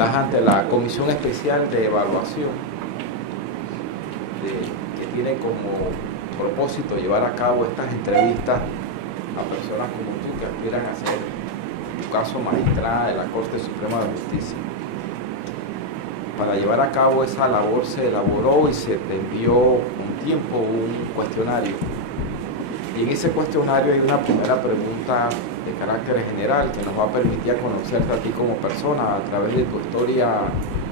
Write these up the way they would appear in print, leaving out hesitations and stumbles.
Estás ante la Comisión Especial de Evaluación, que tiene como propósito llevar a cabo estas entrevistas a personas como tú que aspiran a ser, en tu caso, magistrada de la Corte Suprema de Justicia. Para llevar a cabo esa labor se elaboró y se te envió con tiempo un cuestionario. Y en ese cuestionario hay una primera pregunta de carácter general que nos va a permitir conocerte a ti como persona a través de tu historia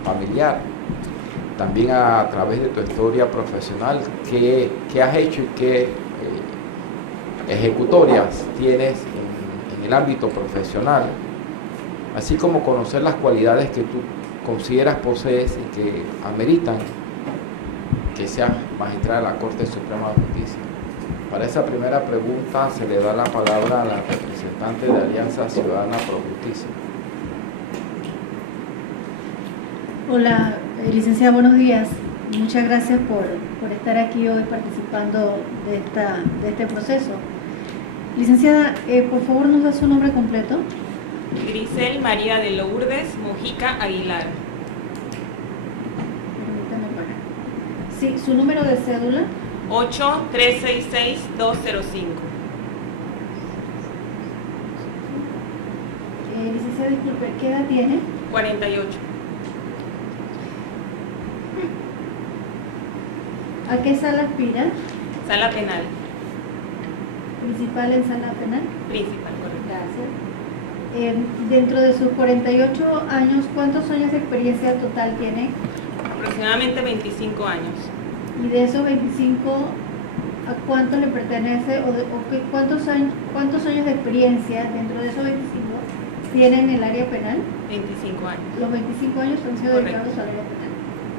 familiar, también a través de tu historia profesional, qué has hecho y qué ejecutorias tienes en el ámbito profesional, así como conocer las cualidades que tú consideras posees y que ameritan que seas magistrada de la Corte Suprema de Justicia. Para esa primera pregunta se le da la palabra a la representante de Alianza Ciudadana Pro Justicia. Hola, licenciada, buenos días. Muchas gracias por estar aquí hoy participando de este proceso. Licenciada, por favor, ¿nos da su nombre completo? Grisel María de Lourdes Mojica Aguilar. Permítame para. Sí, su número de cédula. 8366205. Licenciada, disculpe, ¿qué edad tiene? 48. ¿A qué sala aspira? Sala penal. ¿Principal en sala penal? Principal, correcto. Gracias. Dentro de sus 48 años, ¿cuántos años de experiencia total tiene? Aproximadamente 25 años. Y de esos 25, ¿a cuánto le pertenece cuántos años de experiencia dentro de esos 25 tiene en el área penal? 25 años. Los 25 años han sido Correcto. dedicados al área penal.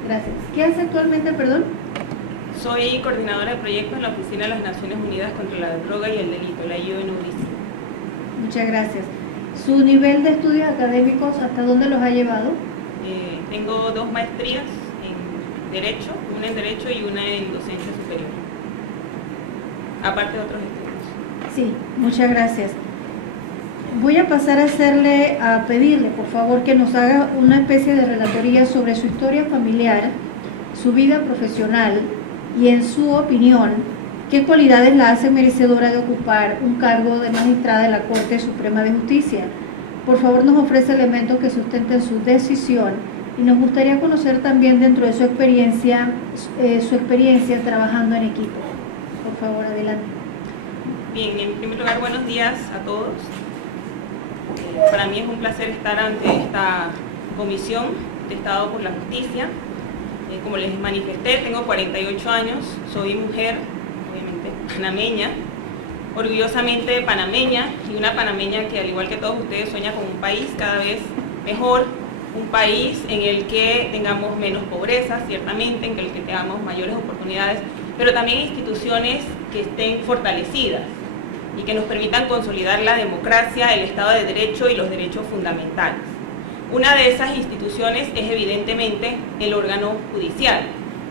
Gracias. ¿Qué hace actualmente, perdón? Soy coordinadora de proyectos en la Oficina de las Naciones Unidas contra la Droga y el Delito, la UNODC. Muchas gracias. ¿Su nivel de estudios académicos hasta dónde los ha llevado? Tengo 2 maestrías en Derecho, una en Derecho y una en Docencia Superior, aparte de otros estudios. Sí, muchas gracias. Voy a pasar a pedirle, por favor, que nos haga una especie de relatoría sobre su historia familiar, su vida profesional y, en su opinión, qué cualidades la hacen merecedora de ocupar un cargo de magistrada de la Corte Suprema de Justicia. Por favor, nos ofrece elementos que sustenten su decisión y nos gustaría conocer también dentro de su experiencia trabajando en equipo. Por favor, adelante. Bien, en primer lugar, buenos días a todos. Para mí es un placer estar ante esta comisión de Estado por la Justicia. Como les manifesté, tengo 48 años, soy mujer, obviamente panameña, orgullosamente panameña, y una panameña que, al igual que todos ustedes, sueña con un país cada vez mejor, un país en el que tengamos menos pobreza, ciertamente, en el que tengamos mayores oportunidades, pero también instituciones que estén fortalecidas y que nos permitan consolidar la democracia, el Estado de Derecho y los derechos fundamentales. Una de esas instituciones es evidentemente el órgano judicial.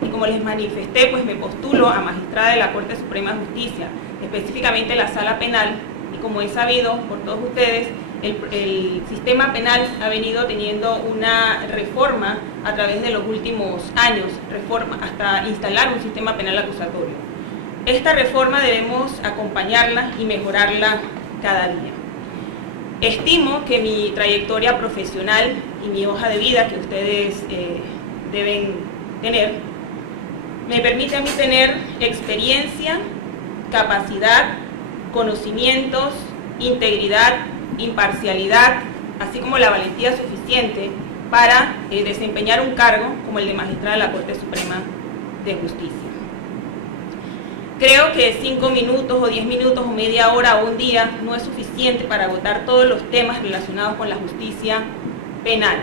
Y como les manifesté, pues me postulo a magistrada de la Corte Suprema de Justicia, específicamente la Sala Penal, y como es sabido por todos ustedes, el sistema penal ha venido teniendo una reforma a través de los últimos años, hasta instalar un sistema penal acusatorio. Esta reforma debemos acompañarla y mejorarla cada día. Estimo que mi trayectoria profesional y mi hoja de vida que ustedes deben tener, me permite a mí tener experiencia, capacidad, conocimientos, integridad, imparcialidad, así como la valentía suficiente para desempeñar un cargo como el de magistrada de la Corte Suprema de Justicia. Creo que 5 minutos o 10 minutos o media hora o un día no es suficiente para agotar todos los temas relacionados con la justicia penal.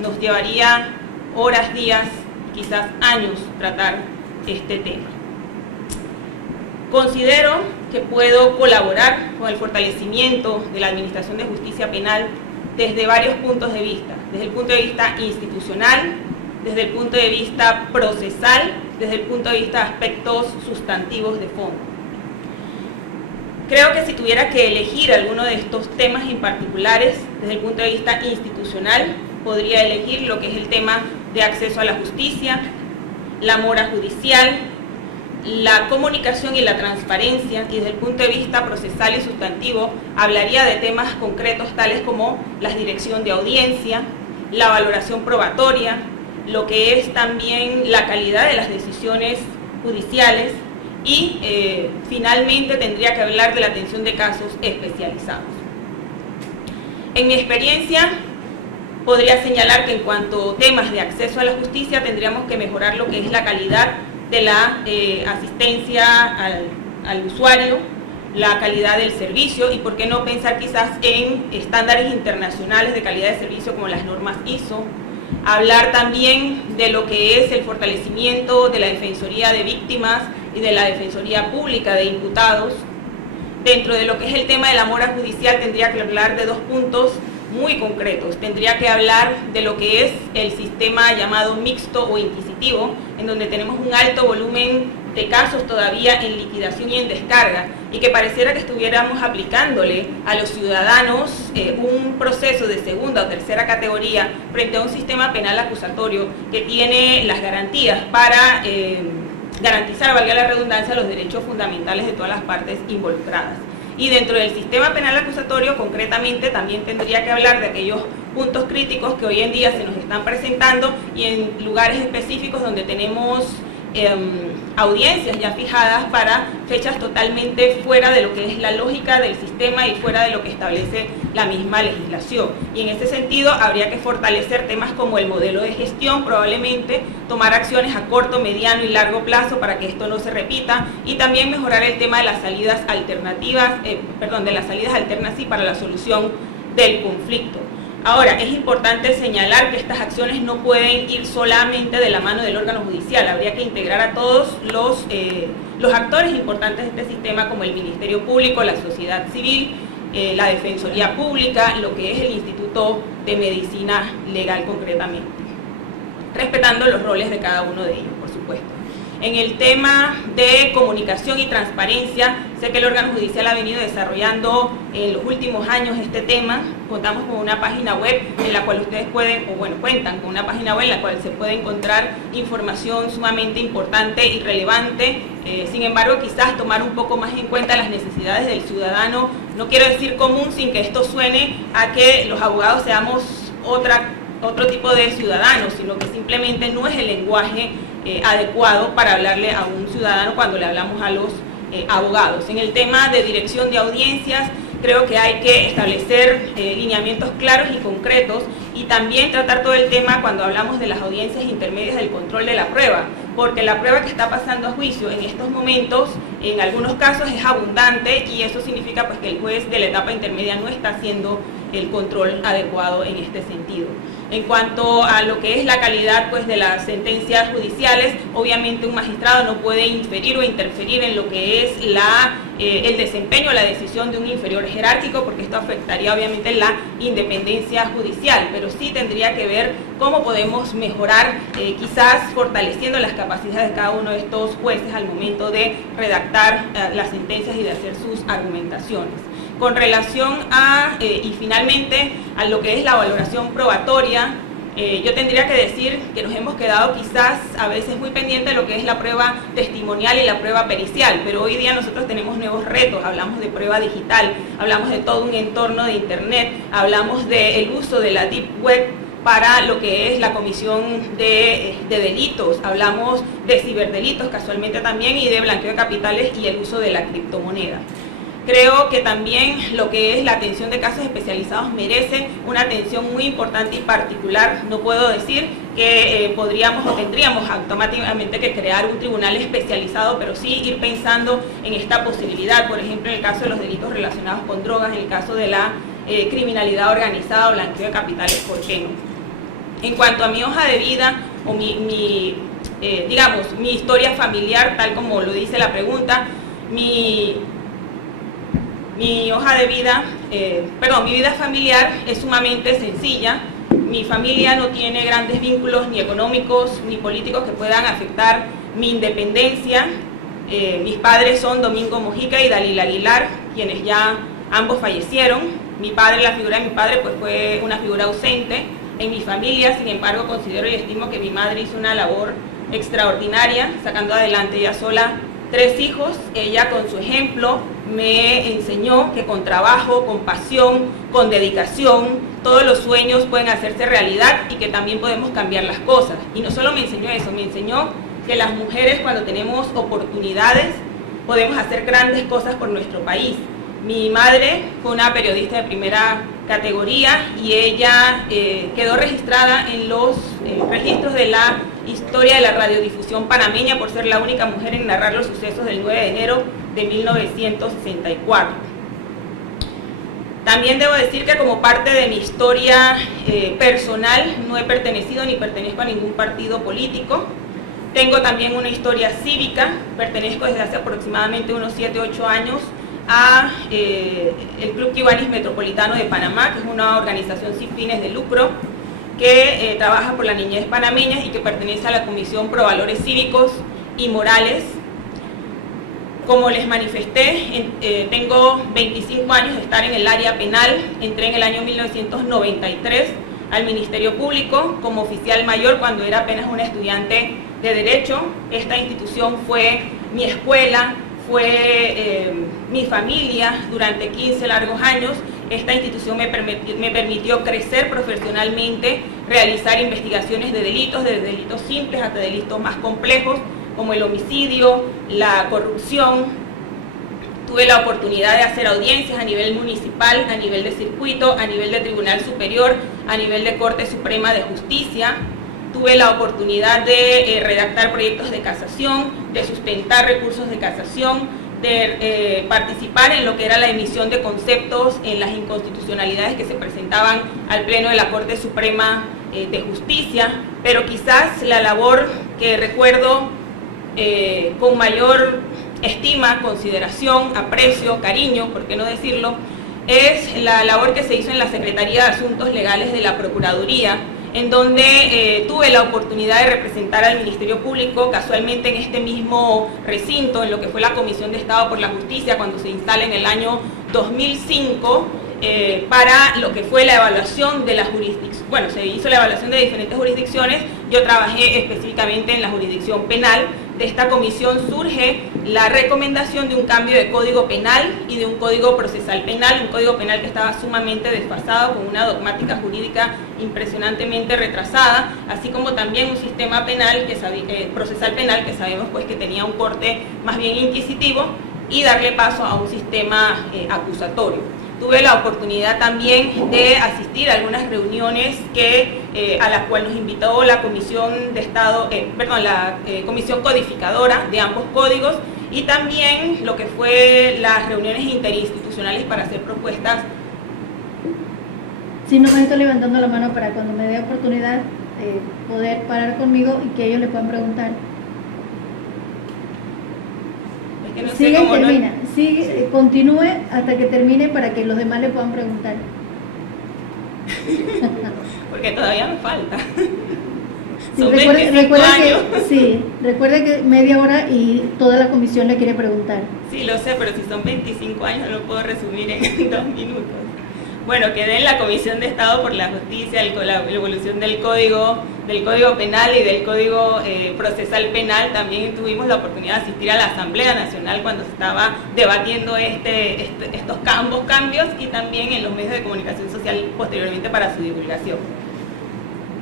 Nos llevaría horas, días, quizás años tratar este tema. Considero que puedo colaborar con el fortalecimiento de la Administración de Justicia Penal desde varios puntos de vista. Desde el punto de vista institucional, desde el punto de vista procesal, desde el punto de vista de aspectos sustantivos de fondo. Creo que si tuviera que elegir alguno de estos temas en particulares, desde el punto de vista institucional, podría elegir lo que es el tema de acceso a la justicia, la mora judicial, la comunicación y la transparencia, y desde el punto de vista procesal y sustantivo hablaría de temas concretos tales como la dirección de audiencia, la valoración probatoria, lo que es también la calidad de las decisiones judiciales y finalmente tendría que hablar de la atención de casos especializados. En mi experiencia podría señalar que en cuanto a temas de acceso a la justicia tendríamos que mejorar lo que es la calidad de la asistencia al usuario, la calidad del servicio y por qué no pensar quizás en estándares internacionales de calidad de servicio como las normas ISO. Hablar también de lo que es el fortalecimiento de la Defensoría de Víctimas y de la Defensoría Pública de Imputados. Dentro de lo que es el tema de la mora judicial tendría que hablar de dos puntos muy concretos. Tendría que hablar de lo que es el sistema llamado mixto o inquisitivo, en donde tenemos un alto volumen de casos todavía en liquidación y en descarga, y que pareciera que estuviéramos aplicándole a los ciudadanos un proceso de segunda o tercera categoría frente a un sistema penal acusatorio que tiene las garantías para garantizar, valga la redundancia, los derechos fundamentales de todas las partes involucradas. Y dentro del sistema penal acusatorio, concretamente, también tendría que hablar de aquellos puntos críticos que hoy en día se nos están presentando y en lugares específicos donde tenemos audiencias ya fijadas para fechas totalmente fuera de lo que es la lógica del sistema y fuera de lo que establece la misma legislación. Y en ese sentido habría que fortalecer temas como el modelo de gestión, probablemente tomar acciones a corto, mediano y largo plazo para que esto no se repita, y también mejorar el tema de las salidas alternativas, de las salidas alternas para la solución del conflicto. Ahora, es importante señalar que estas acciones no pueden ir solamente de la mano del órgano judicial. Habría que integrar a todos los actores importantes de este sistema, como el Ministerio Público, la sociedad civil, la Defensoría Pública, lo que es el Instituto de Medicina Legal concretamente, respetando los roles de cada uno de ellos, por supuesto. En el tema de comunicación y transparencia, sé que el órgano judicial ha venido desarrollando en los últimos años este tema. Contamos con una página web en la cual ustedes cuentan con una página web en la cual se puede encontrar información sumamente importante y relevante. Sin embargo, quizás tomar un poco más en cuenta las necesidades del ciudadano. No quiero decir común sin que esto suene a que los abogados seamos otro tipo de ciudadanos, sino que simplemente no es el lenguaje adecuado para hablarle a un ciudadano cuando le hablamos a los abogados. En el tema de dirección de audiencias, creo que hay que establecer lineamientos claros y concretos, y también tratar todo el tema cuando hablamos de las audiencias intermedias del control de la prueba, porque la prueba que está pasando a juicio en estos momentos, en algunos casos es abundante, y eso significa pues que el juez de la etapa intermedia no está haciendo el control adecuado en este sentido. En cuanto a lo que es la calidad pues de las sentencias judiciales, obviamente un magistrado no puede inferir o interferir en lo que es el desempeño o la decisión de un inferior jerárquico, porque esto afectaría obviamente la independencia judicial, pero sí tendría que ver cómo podemos mejorar, quizás fortaleciendo las capacidades de cada uno de estos jueces al momento de redactar las sentencias y de hacer sus argumentaciones. Con relación a, y finalmente, a lo que es la valoración probatoria, yo tendría que decir que nos hemos quedado quizás a veces muy pendientes de lo que es la prueba testimonial y la prueba pericial, pero hoy día nosotros tenemos nuevos retos. Hablamos de prueba digital, hablamos de todo un entorno de internet, hablamos del uso de la deep web para lo que es la comisión de delitos, hablamos de ciberdelitos casualmente también, y de blanqueo de capitales y el uso de la criptomoneda. Creo que también lo que es la atención de casos especializados merece una atención muy importante y particular. No puedo decir que podríamos o tendríamos automáticamente que crear un tribunal especializado, pero sí ir pensando en esta posibilidad, por ejemplo, en el caso de los delitos relacionados con drogas, en el caso de la criminalidad organizada o blanqueo de capitales, ¿por qué no? En cuanto a mi hoja de vida o mi historia familiar, tal como lo dice la pregunta, mi hoja de vida, mi vida familiar es sumamente sencilla. Mi familia no tiene grandes vínculos ni económicos ni políticos que puedan afectar mi independencia. Mis padres son Domingo Mojica y Dalila Aguilar, quienes ya ambos fallecieron. La figura de mi padre pues fue una figura ausente, en mi familia. Sin embargo, considero y estimo que mi madre hizo una labor extraordinaria, sacando adelante ella sola 3 hijos. Ella, con su ejemplo, me enseñó que con trabajo, con pasión, con dedicación, todos los sueños pueden hacerse realidad y que también podemos cambiar las cosas. Y no solo me enseñó eso, me enseñó que las mujeres, cuando tenemos oportunidades, podemos hacer grandes cosas por nuestro país. Mi madre fue una periodista de primera categoría y ella quedó registrada en los registros de la historia de la radiodifusión panameña por ser la única mujer en narrar los sucesos del 9 de enero de 1964. También debo decir que como parte de mi historia personal no he pertenecido ni pertenezco a ningún partido político. Tengo también una historia cívica, pertenezco desde hace aproximadamente unos 7 u 8 años a el Club Kiwanis Metropolitano de Panamá, que es una organización sin fines de lucro que trabaja por la niñez panameña y que pertenece a la Comisión Pro Valores Cívicos y Morales. Como les manifesté, tengo 25 años de estar en el área penal. Entré en el año 1993 al Ministerio Público como oficial mayor cuando era apenas una estudiante de Derecho. Esta institución fue mi escuela, fue mi familia durante 15 largos años. Esta institución me permitió crecer profesionalmente, realizar investigaciones de delitos, desde delitos simples hasta delitos más complejos, como el homicidio, la corrupción. Tuve la oportunidad de hacer audiencias a nivel municipal, a nivel de circuito, a nivel de Tribunal Superior, a nivel de Corte Suprema de Justicia. Tuve la oportunidad de redactar proyectos de casación, de sustentar recursos de casación, de participar en lo que era la emisión de conceptos en las inconstitucionalidades que se presentaban al Pleno de la Corte Suprema de Justicia, pero quizás la labor que recuerdo con mayor estima, consideración, aprecio, cariño, por qué no decirlo, es la labor que se hizo en la Secretaría de Asuntos Legales de la Procuraduría, en donde tuve la oportunidad de representar al Ministerio Público, casualmente en este mismo recinto, en lo que fue la Comisión de Estado por la Justicia, cuando se instala en el año 2005, para lo que fue la evaluación de las jurisdicciones. Bueno, se hizo la evaluación de diferentes jurisdicciones, yo trabajé específicamente en la jurisdicción penal. De esta comisión surge la recomendación de un cambio de código penal y de un código procesal penal, un código penal que estaba sumamente desfasado, con una dogmática jurídica impresionantemente retrasada, así como también un sistema penal procesal penal que sabemos pues que tenía un corte más bien inquisitivo, y darle paso a un sistema acusatorio. Tuve la oportunidad también de asistir a algunas reuniones a las cuales nos invitó la Comisión de Estado, la Comisión Codificadora de ambos códigos, y también lo que fue las reuniones interinstitucionales para hacer propuestas. Sí, no me estoy levantando la mano para cuando me dé oportunidad poder parar conmigo y que ellos le puedan preguntar. No sé sigue y termina, no... sigue, continúe hasta que termine para que los demás le puedan preguntar. Porque todavía me falta. Sí, Son 25 años. Recuerde que media hora y toda la comisión le quiere preguntar. Sí, lo sé, pero si son 25 años no lo puedo resumir en 2 minutos. Bueno, quedé en la Comisión de Estado por la Justicia, la evolución del Código Penal y del Código Procesal Penal. También tuvimos la oportunidad de asistir a la Asamblea Nacional cuando se estaba debatiendo estos ambos cambios, y también en los medios de comunicación social posteriormente para su divulgación.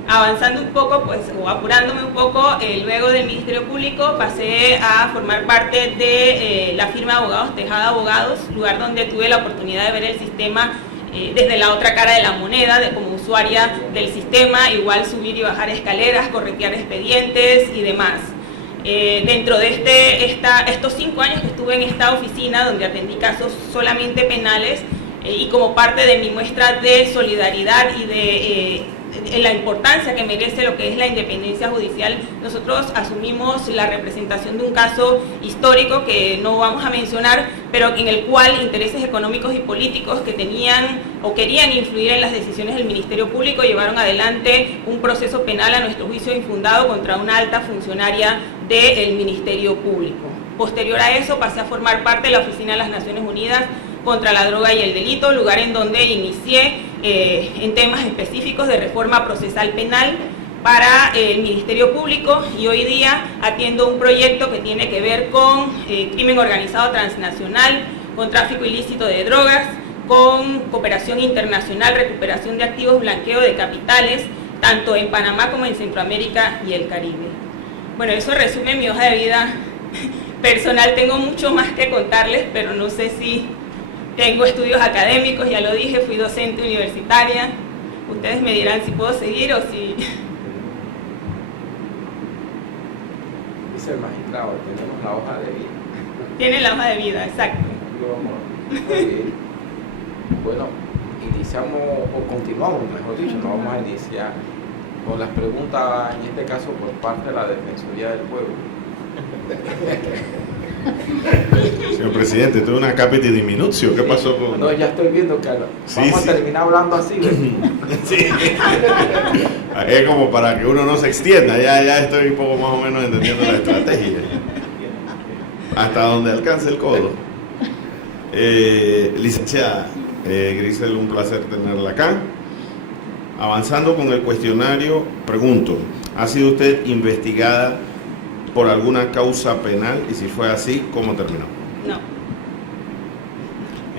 Avanzando un poco, pues, o apurándome un poco, luego del Ministerio Público pasé a formar parte de la firma de abogados Tejada Abogados, lugar donde tuve la oportunidad de ver el sistema desde la otra cara de la moneda, como usuaria del sistema, igual subir y bajar escaleras, corretear expedientes y demás. Dentro de estos 5 años que estuve en esta oficina, donde atendí casos solamente penales, y como parte de mi muestra de solidaridad y de la importancia que merece lo que es la independencia judicial, nosotros asumimos la representación de un caso histórico que no vamos a mencionar, pero en el cual intereses económicos y políticos que tenían o querían influir en las decisiones del Ministerio Público llevaron adelante un proceso penal a nuestro juicio infundado contra una alta funcionaria del Ministerio Público. Posterior a eso pasé a formar parte de la Oficina de las Naciones Unidas contra la Droga y el Delito, lugar en donde inicié en temas específicos de reforma procesal penal para el Ministerio Público, y hoy día atiendo un proyecto que tiene que ver con crimen organizado transnacional, con tráfico ilícito de drogas, con cooperación internacional, recuperación de activos, blanqueo de capitales, tanto en Panamá como en Centroamérica y el Caribe. Bueno, eso resume mi hoja de vida personal. Tengo mucho más que contarles, pero no sé si tengo estudios académicos, ya lo dije, fui docente universitaria. Ustedes me dirán si puedo seguir o si... Dice el magistrado, tenemos la hoja de vida. Tienen la hoja de vida, exacto. Muy bien. Bueno, iniciamos o continuamos, mejor dicho, nos vamos a iniciar con las preguntas, en este caso por parte de la Defensoría del Pueblo. Señor presidente, esto es una capiti diminutio. ¿Qué pasó con...? No, ya estoy viendo que vamos a terminar hablando así, ¿ves? Sí. Es como para que uno no se extienda. Ya estoy un poco más o menos entendiendo la estrategia. Hasta donde alcance el codo. Licenciada Grisel, un placer tenerla acá. Avanzando con el cuestionario, pregunto, ¿ha sido usted investigada por alguna causa penal? Y si fue así, ¿cómo terminó? No.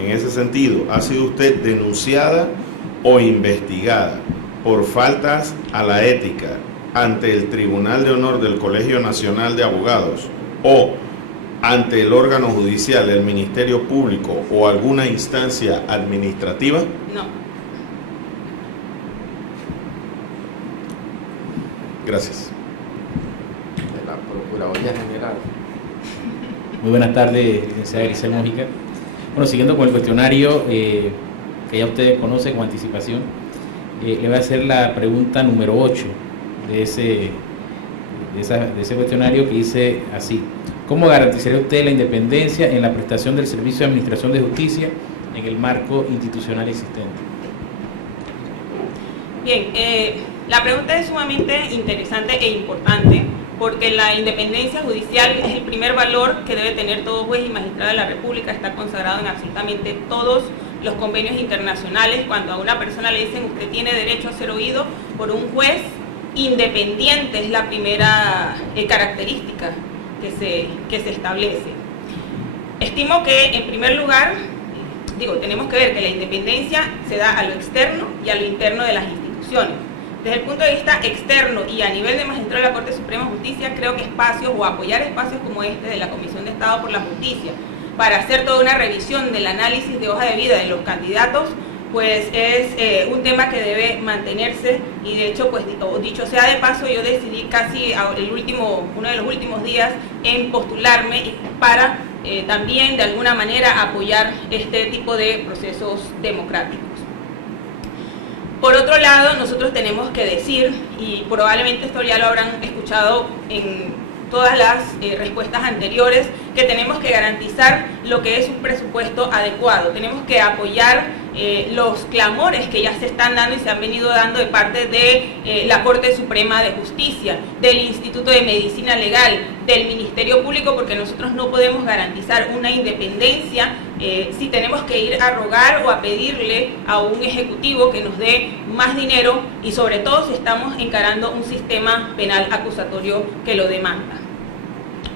En ese sentido, ¿ha sido usted denunciada o investigada por faltas a la ética ante el Tribunal de Honor del Colegio Nacional de Abogados o ante el órgano judicial, el Ministerio Público o alguna instancia administrativa? No. Gracias. De la Procuraduría General. Muy buenas tardes, licenciada Grisel Mojica. Bueno, siguiendo con el cuestionario que ya usted conoce con anticipación, le voy a hacer la pregunta número 8 de ese cuestionario, que dice así: ¿cómo garantizaría usted la independencia en la prestación del servicio de administración de justicia en el marco institucional existente? Bien, la pregunta es sumamente interesante e importante, porque la independencia judicial es el primer valor que debe tener todo juez y magistrado de la República. Está consagrado en absolutamente todos los convenios internacionales. Cuando a una persona le dicen usted tiene derecho a ser oído por un juez independiente, es la primera característica que se establece. Estimo que, en primer lugar, tenemos que ver que la independencia se da a lo externo y a lo interno de las instituciones. Desde el punto de vista externo y a nivel de magistrado de la Corte Suprema de Justicia, creo que espacios o apoyar espacios como este de la Comisión de Estado por la Justicia para hacer toda una revisión del análisis de hoja de vida de los candidatos, pues es un tema que debe mantenerse. Y de hecho, pues dicho sea de paso, yo decidí casi uno de los últimos días en postularme para también de alguna manera apoyar este tipo de procesos democráticos. Por otro lado, nosotros tenemos que decir, y probablemente esto ya lo habrán escuchado en todas las respuestas anteriores, que tenemos que garantizar lo que es un presupuesto adecuado. Tenemos que apoyar los clamores que ya se están dando y se han venido dando de parte de la Corte Suprema de Justicia, del Instituto de Medicina Legal, del Ministerio Público, porque nosotros no podemos garantizar una independencia si tenemos que ir a rogar o a pedirle a un ejecutivo que nos dé más dinero, y sobre todo si estamos encarando un sistema penal acusatorio que lo demanda.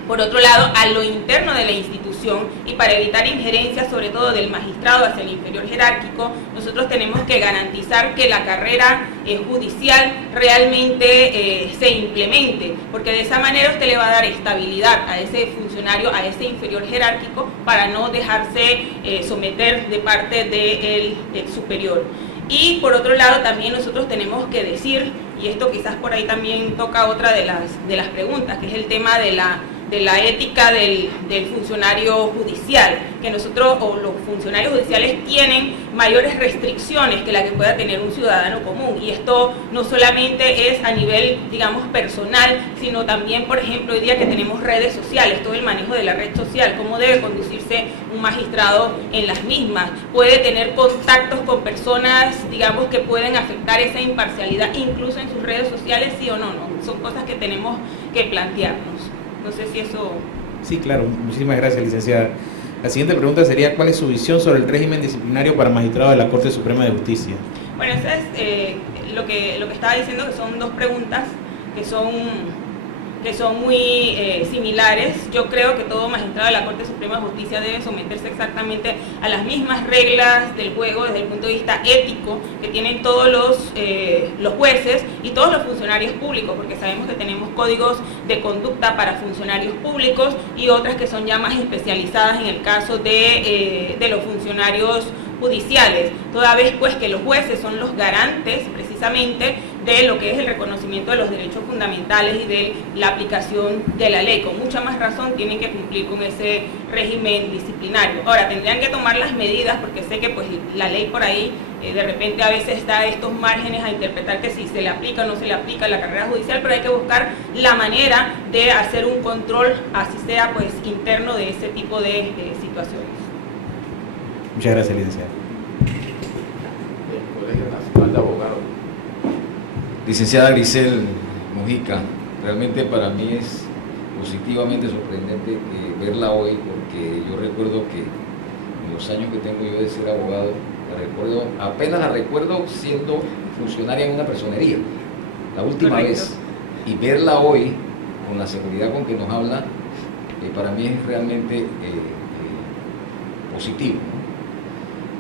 Por otro lado, a lo interno de la institución, y para evitar injerencias sobre todo del magistrado hacia el inferior jerárquico, nosotros tenemos que garantizar que la carrera judicial realmente se implemente, porque de esa manera usted le va a dar estabilidad a ese funcionario, a ese inferior jerárquico, para no dejarse someter de parte del superior. Y por otro lado también nosotros tenemos que decir, y esto quizás por ahí también toca otra de las preguntas, que es el tema de la ética del funcionario judicial, que nosotros o los funcionarios judiciales tienen mayores restricciones que la que pueda tener un ciudadano común, y esto no solamente es a nivel, digamos, personal, sino también, por ejemplo, hoy día que tenemos redes sociales, todo el manejo de la red social, cómo debe conducirse un magistrado en las mismas, puede tener contactos con personas, digamos, que pueden afectar esa imparcialidad, incluso en sus redes sociales, sí o no, son cosas que tenemos que plantearnos. No sé si eso... Sí, claro. Muchísimas gracias, licenciada. La siguiente pregunta sería: ¿cuál es su visión sobre el régimen disciplinario para magistrados de la Corte Suprema de Justicia? Bueno, eso es lo que estaba diciendo, que son dos preguntas que son muy similares. Yo creo que todo magistrado de la Corte Suprema de Justicia debe someterse exactamente a las mismas reglas del juego desde el punto de vista ético que tienen todos los jueces y todos los funcionarios públicos, porque sabemos que tenemos códigos de conducta para funcionarios públicos y otras que son ya más especializadas en el caso de los funcionarios judiciales, toda vez pues que los jueces son los garantes precisamente de lo que es el reconocimiento de los derechos fundamentales y de la aplicación de la ley. Con mucha más razón tienen que cumplir con ese régimen disciplinario. Ahora, tendrían que tomar las medidas, porque sé que pues la ley por ahí de repente a veces está estos márgenes a interpretar que si se le aplica o no se le aplica la carrera judicial, pero hay que buscar la manera de hacer un control, así sea pues interno, de ese tipo de situaciones. Muchas gracias, licenciada. El Colegio Nacional de Abogados. Licenciada Grisel Mojica, realmente para mí es positivamente sorprendente verla hoy, porque yo recuerdo que en los años que tengo yo de ser abogado, apenas la recuerdo siendo funcionaria en una personería, la última vez, y verla hoy con la seguridad con que nos habla, para mí es realmente positivo, ¿no?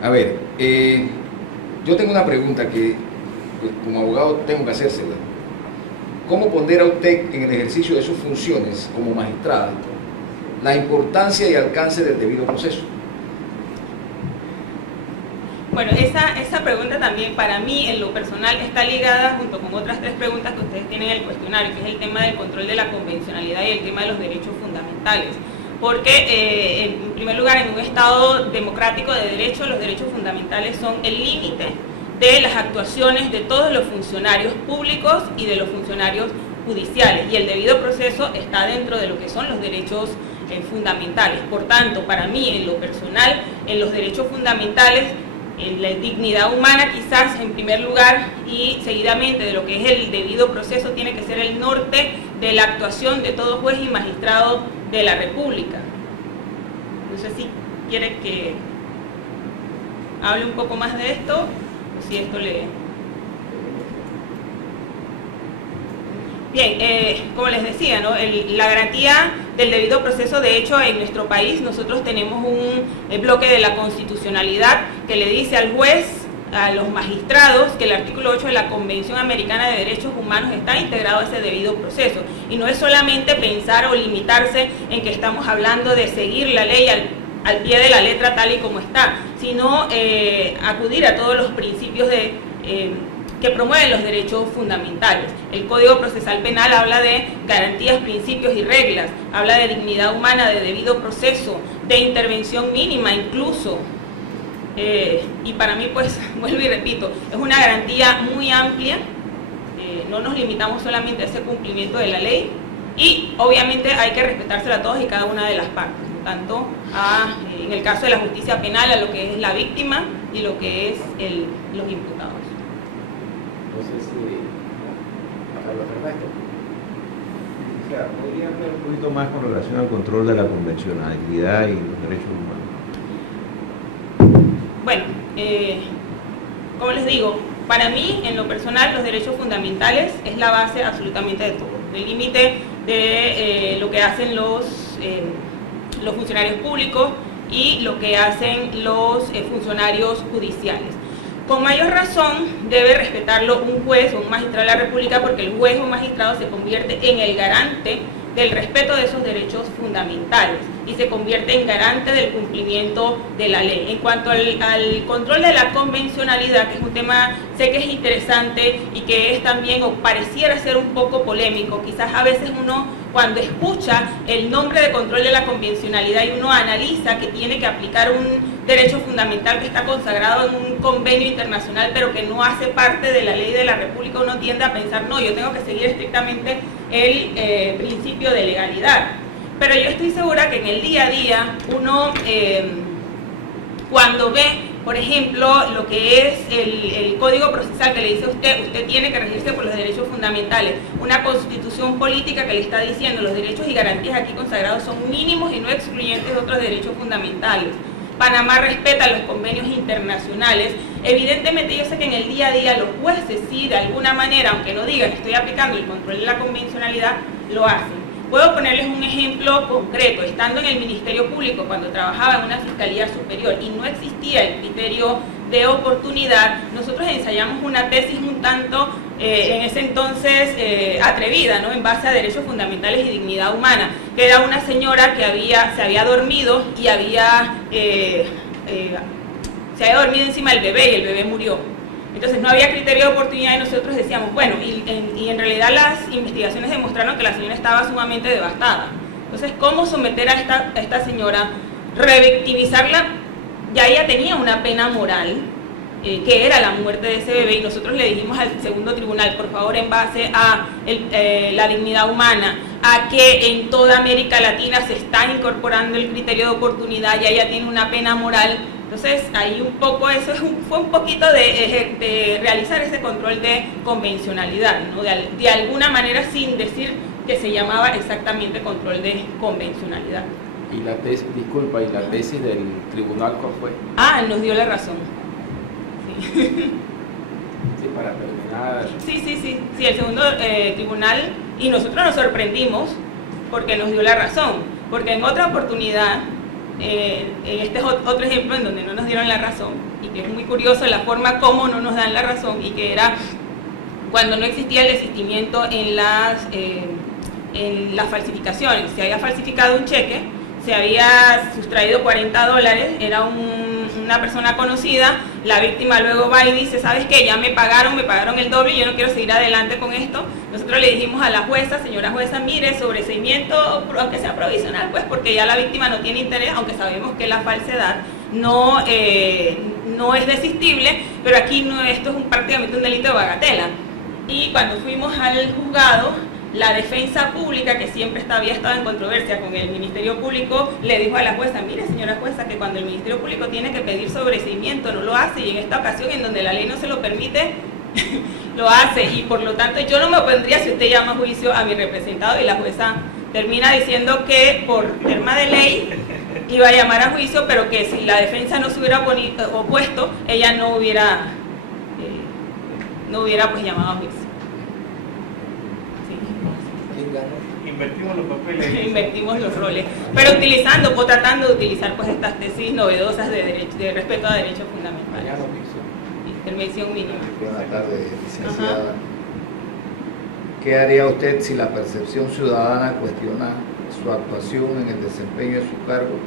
A ver, yo tengo una pregunta que pues, como abogado tengo que hacérsela. ¿Cómo pondera usted en el ejercicio de sus funciones como magistrada la importancia y alcance del debido proceso? Bueno, esa pregunta también para mí en lo personal está ligada junto con otras tres preguntas que ustedes tienen en el cuestionario, que es el tema del control de la convencionalidad y el tema de los derechos fundamentales. Porque, en primer lugar, en un Estado democrático de derecho, los derechos fundamentales son el límite de las actuaciones de todos los funcionarios públicos y de los funcionarios judiciales, y el debido proceso está dentro de lo que son los derechos fundamentales. Por tanto, para mí, en lo personal, en los derechos fundamentales, en la dignidad humana quizás en primer lugar, y seguidamente de lo que es el debido proceso, tiene que ser el norte de la actuación de todo juez y magistrado de la República. No sé si quiere que hable un poco más de esto, o si esto le... Bien, como les decía, ¿no? La garantía del debido proceso, de hecho, en nuestro país nosotros tenemos un bloque de la constitucionalidad que le dice al juez, a los magistrados, que el artículo 8 de la Convención Americana de Derechos Humanos está integrado a ese debido proceso. Y no es solamente pensar o limitarse en que estamos hablando de seguir la ley al pie de la letra tal y como está, sino acudir a todos los principios que promueven los derechos fundamentales. El Código Procesal Penal habla de garantías, principios y reglas, habla de dignidad humana, de debido proceso, de intervención mínima incluso. Y para mí, pues, vuelvo y repito, es una garantía muy amplia, no nos limitamos solamente a ese cumplimiento de la ley, y obviamente hay que respetársela a todas y cada una de las partes, tanto en el caso de la justicia penal, a lo que es la víctima y lo que es los imputados. Entonces, Carlos Ernesto. O sea, podría hablar un poquito más con relación al control de la convencionalidad y los derechos humanos. Bueno, como les digo, para mí, en lo personal, los derechos fundamentales es la base absolutamente de todo. El límite de lo que hacen los funcionarios públicos y lo que hacen los funcionarios judiciales. Con mayor razón debe respetarlo un juez o un magistrado de la República, porque el juez o magistrado se convierte en el garante del respeto de esos derechos fundamentales y se convierte en garante del cumplimiento de la ley. En cuanto al control de la convencionalidad, que es un tema, sé que es interesante y que es también, o pareciera ser un poco polémico, quizás a veces uno cuando escucha el nombre de control de la convencionalidad y uno analiza que tiene que aplicar un derecho fundamental que está consagrado en un convenio internacional pero que no hace parte de la ley de la República, uno tiende a pensar, no, yo tengo que seguir estrictamente el principio de legalidad. Pero yo estoy segura que en el día a día uno cuando ve, por ejemplo, lo que es el Código Procesal que le dice a usted tiene que regirse por los derechos fundamentales, una constitución política que le está diciendo los derechos y garantías aquí consagrados son mínimos y no excluyentes de otros derechos fundamentales. Panamá respeta los convenios internacionales. Evidentemente yo sé que en el día a día los jueces sí, de alguna manera, aunque no digan que estoy aplicando el control de la convencionalidad, lo hacen. Puedo ponerles un ejemplo concreto. Estando en el Ministerio Público, cuando trabajaba en una Fiscalía Superior y no existía el criterio de oportunidad, nosotros ensayamos una tesis un tanto, en ese entonces, atrevida, ¿no? En base a derechos fundamentales y dignidad humana, que era una señora que se había dormido y se había dormido encima del bebé y el bebé murió. Entonces no había criterio de oportunidad y nosotros decíamos, bueno, y en realidad las investigaciones demostraron que la señora estaba sumamente devastada. Entonces, ¿cómo someter a esta señora, revictimizarla? Ya ella tenía una pena moral, que era la muerte de ese bebé, y nosotros le dijimos al segundo tribunal, por favor, en base a la dignidad humana, a que en toda América Latina se está incorporando el criterio de oportunidad, ya ella tiene una pena moral. Entonces, ahí un poco eso fue un poquito de realizar ese control de convencionalidad, ¿no? De alguna manera, sin decir que se llamaba exactamente control de convencionalidad. Y la tesis, disculpa, ¿y la tesis del tribunal cuál fue? Ah, nos dio la razón. Sí, sí, para terminar. Sí, el segundo tribunal, y nosotros nos sorprendimos porque nos dio la razón, porque en otra oportunidad, este es otro ejemplo en donde no nos dieron la razón, y que es muy curioso la forma como no nos dan la razón, y que era cuando no existía el desistimiento en las falsificaciones. Se había falsificado un cheque, se había sustraído $40, era una persona conocida, la víctima luego va y dice, ¿sabes qué? Ya me pagaron el doble y yo no quiero seguir adelante con esto. Nosotros le dijimos a la jueza, señora jueza, mire, sobreseimiento, aunque sea provisional, pues porque ya la víctima no tiene interés, aunque sabemos que la falsedad no es desistible, pero aquí esto es prácticamente un delito de bagatela. Y cuando fuimos al juzgado, la defensa pública, que siempre había estado en controversia con el Ministerio Público, le dijo a la jueza, mire señora jueza, que cuando el Ministerio Público tiene que pedir sobreseimiento no lo hace, y en esta ocasión en donde la ley no se lo permite, lo hace, y por lo tanto yo no me opondría si usted llama a juicio a mi representado. Y la jueza termina diciendo que por tema de ley iba a llamar a juicio, pero que si la defensa no se hubiera opuesto, ella no hubiera pues llamado a juicio. Invertimos los papeles. Invertimos los roles, pero tratando de utilizar pues estas tesis novedosas de respeto a derechos fundamentales. Intervención mínima. Buenas tardes, licenciada. ¿Qué haría usted si la percepción ciudadana cuestiona su actuación en el desempeño de su cargo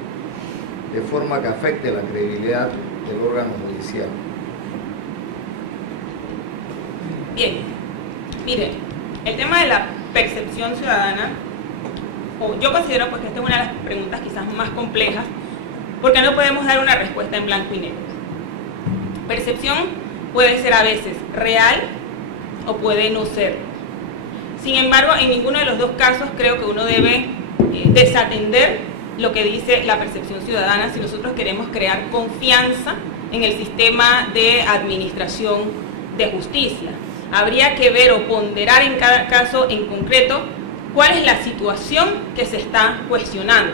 de forma que afecte la credibilidad del órgano judicial? Bien, mire, el tema de la percepción ciudadana, yo considero pues que esta es una de las preguntas quizás más complejas, porque no podemos dar una respuesta en blanco y negro. Percepción puede ser a veces real o puede no ser. Sin embargo, en ninguno de los dos casos creo que uno debe desatender lo que dice la percepción ciudadana si nosotros queremos crear confianza en el sistema de administración de justicia. Habría que ver o ponderar en cada caso en concreto cuál es la situación que se está cuestionando.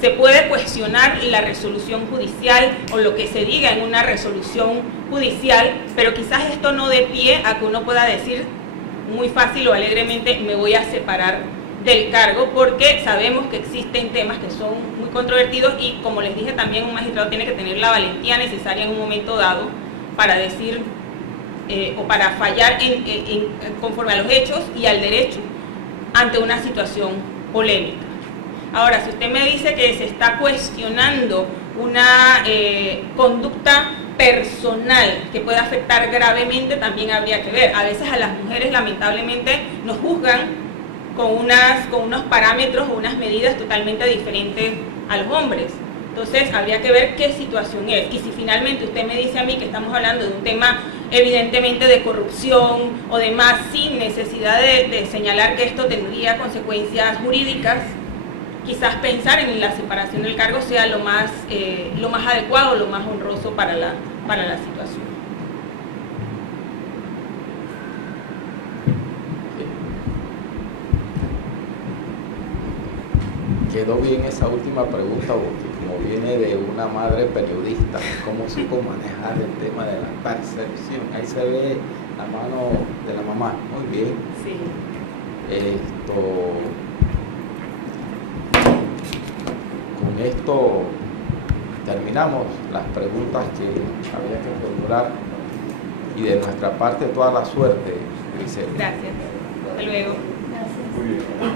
Se puede cuestionar la resolución judicial o lo que se diga en una resolución judicial, pero quizás esto no dé pie a que uno pueda decir muy fácil o alegremente me voy a separar del cargo, porque sabemos que existen temas que son muy controvertidos y, como les dije, también un magistrado tiene que tener la valentía necesaria en un momento dado para decir o para fallar conforme a los hechos y al derecho ante una situación polémica. Ahora, si usted me dice que se está cuestionando una conducta personal que puede afectar gravemente, también habría que ver. A veces a las mujeres lamentablemente nos juzgan con unos parámetros o unas medidas totalmente diferentes a los hombres. Entonces habría que ver qué situación es. Y si finalmente usted me dice a mí que estamos hablando de un tema evidentemente de corrupción o demás, sin necesidad de señalar que esto tendría consecuencias jurídicas, quizás pensar en la separación del cargo sea lo más adecuado, lo más honroso para la situación. quedó bien esa última pregunta, porque como viene de una madre periodista, cómo supo manejar el tema de la percepción. Ahí se ve la mano de la mamá. Muy bien. Sí. Con esto terminamos las preguntas que había que formular, y de nuestra parte toda la suerte, Grisel. Gracias. Hasta luego. Gracias. Muy bien.